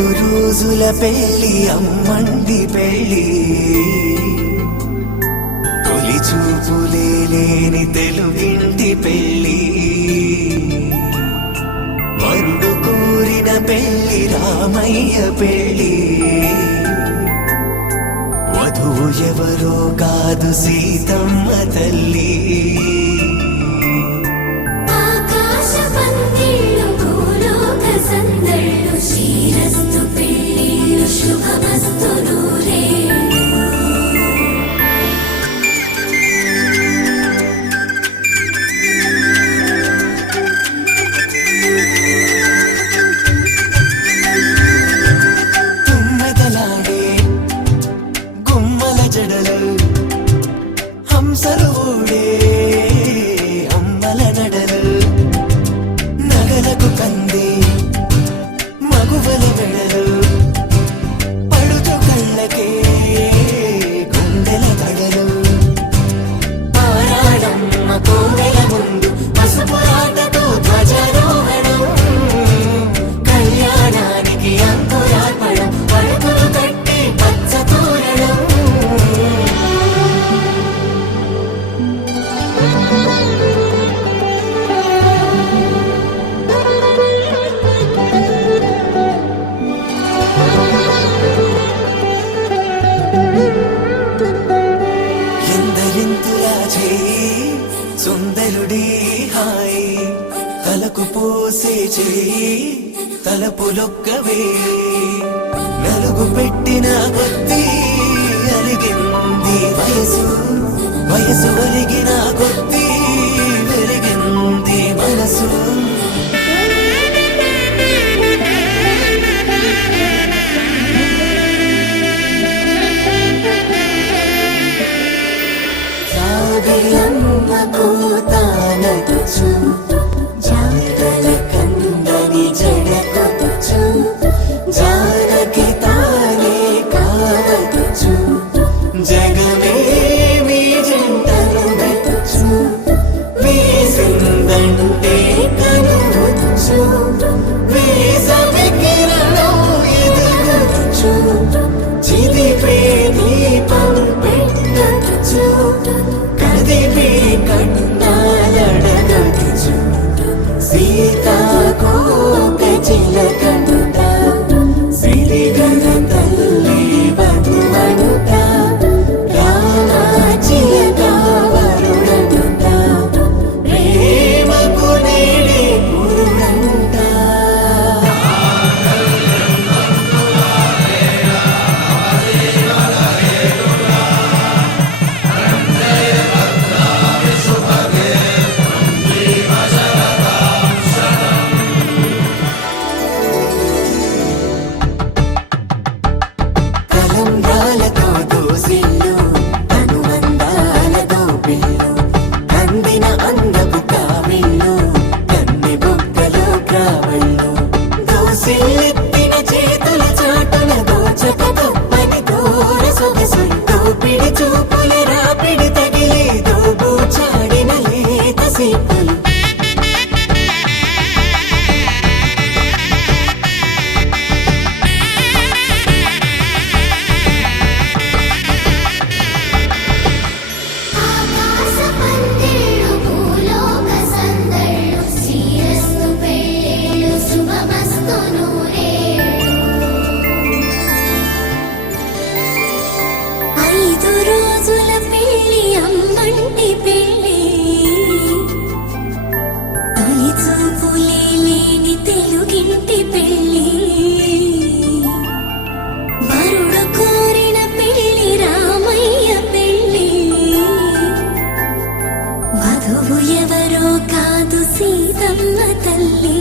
రోజుల పెళ్లి అమ్మంది పెళ్లి తొలి చూపులే లేని తెలుగింటి పెళ్లి వరుడు కోరిన పెళ్లి రామయ్య పెళ్లి వధువు ఎవరో కాదు సీతమ్మ తల్లి శ్రీరస్తు పెళ్ళిళ్ళు శుభమస్తు నూరేళ్ళు తుమ్మెదలాడే గుమ్మల జడలు హంసలు ఊడే అమ్మల నడలు నగలకు కంది మగువల వెడలు పడుచు కళ్ళకే గుండెల తడలు పారాడమ్మ కోవెల ముందు పసుపు ఆటతో ధ్వజారోహణం కళ్యాణానికి అంకురార్పణం పడుకులు కట్టి పచ్చ తోరణం ఎందరింతులా చేయి సుందరుడి హాయి తలకు పోసే చేయి తలపులొక్కవే నలుగు పెట్టిన కొద్దీ అలిగింది వయసు వయసు ఒలిగిన కొద్దీ వెలిగింది మనసు అమ్మకు తానొచ్చు జాడల కందని జడకొచ్చు జానకి తానే కావచ్చు జగమే మీ జంటను వెతచ్చు వీసిందంటే కనువచ్చు వీసవి కిరణం ఎదుగొచ్చు చిదిపే దీపం పెట్టచ్చు కదిపే కన్నాలడగచ్చు సీతాకోక చిలకనుట సిరిగన తల్లి వధువనుట రామ చిలక వరుడనుట ప్రేమకు నేడే పురుడంట కలంబ్రాలతో దోసిళ్ళు అనుబంధాలతో పిల్లు అందిన అందపు కావిళ్ళు కన్ని బుక్కలు క్రావళ్ళు దోసిళ్ళెత్తిన చేతుల చాటున దోచక తప్పని దూర సొగసులు దోపిడి చూపుల రాపిడి తగిలి దోబూచాడిన లేత సీపులు ఆకాశ పందిళ్ళు భూలోక సందళ్ళు శ్రీరస్తు పెళ్ళిళ్ళు శుభమస్తు నూరేళ్ళు 5 రోజుల పెళ్ళి అమ్మంటి పెళ్ళి తొలి చూపులే లేని తెలుగింటి పెళ్ళి వరుడు కోరిన పెళ్ళి రామయ్య పెళ్ళి వధువు ఎవరో కాదు సీతమ్మ తల్లి